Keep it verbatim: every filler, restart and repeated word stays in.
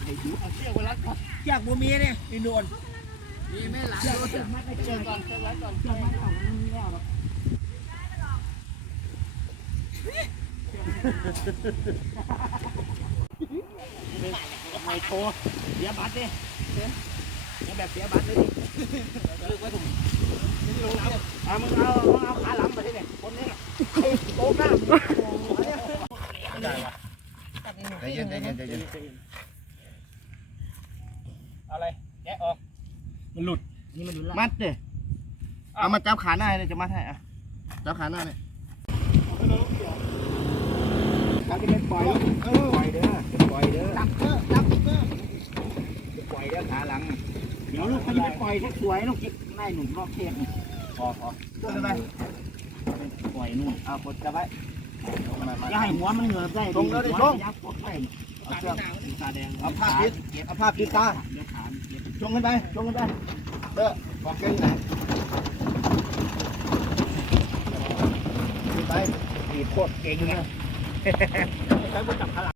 ไอ้ดูเอาเชือกไว้รัดก่อนเชือกบัวมีเนี่ยนี่นวลมีแม่หลังเชือกรถเชือกมัดไม่เชืเชืออก กก่อนเชือกไว้ก่อนเชือกมัดของมันไม่เอาหรอกไม่โชว์เสียบัตรดิเนี่ยแบบเสียบัตรเลยดิเลือกไว้ถุงเอามึงเอามึงเอาขาหลังไปที่เนี่ยคนนี้โต๊ะหน้าได้ปะใจเย็นใจเย็นใจเย็นอะไรแกะออกมันหลุดนี่มันหลุดละมัดดิเอามาจับขาหน้าเลยจะมัดให้อ่ะจับขาหน้าเลยเขาจะเป็นปล่อยปล่อยเด้อปล่อยเด้อจับเกอร์จับเกอร์ปล่อยเด้อขาหลังเดี๋ยวลูกเขาจะปล่อยถ้าสวยลูกจิ๊กนายหนุ่มรอบเทียนพอพอตัวไปปล่อยนู่นเอากดจับไว้อย่าให้หัวมันเหงือบได้ตรงแล้วดิตรงยักษ์กดไปเอาเสื้อตาแดงเอาผ้าปิดเอาผ้าปิดตาเดี๋ยวขาเก็บชงกันไปชงกันไปเด้อบอกเก่งไหนไปดีโคตรเก่งนะใช้บนจับขาหลัง